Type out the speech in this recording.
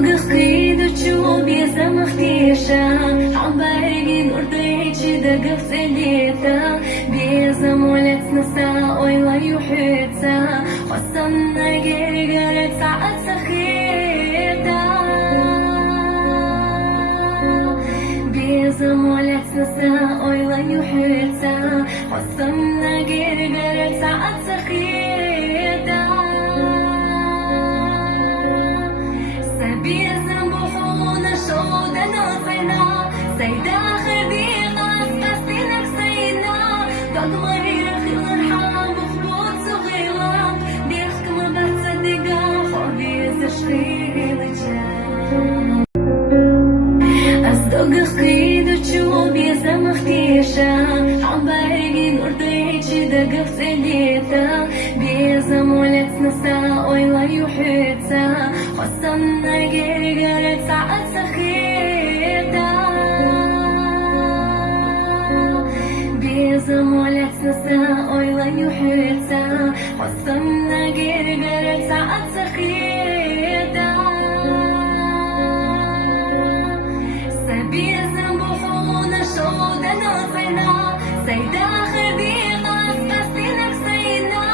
Gëskridu qubi se më khtisha Hamba e gjinur të heqi dhe gëfse ljeta Bjeza molec nësa ojla ju hyca Khosën në gjegëret sa atë sa kheta Bjeza molec nësa ojla ju hyca Khosën në gjegëret sa atë sa kheta بيزن بحونا شودا نوفنا سيدا خديقة سكستينك سينا تضمري خير حام خبوط صغيرة بيخك ما بتصدقا خبيز شخيري أصدق خيدو تشو بيزا مختيشا عم باقي نور ضيجي دقف سليتا بيزا مولت نسا ويلا يحيتا خصنا جيجرت ساعات سخيتا بيزا مولت نسا ويلا يحيتا خصنا جيجرت ساعات سخيتا سبيزا بحونا شودا نوفنا سيدا خديقة سكستينك سينا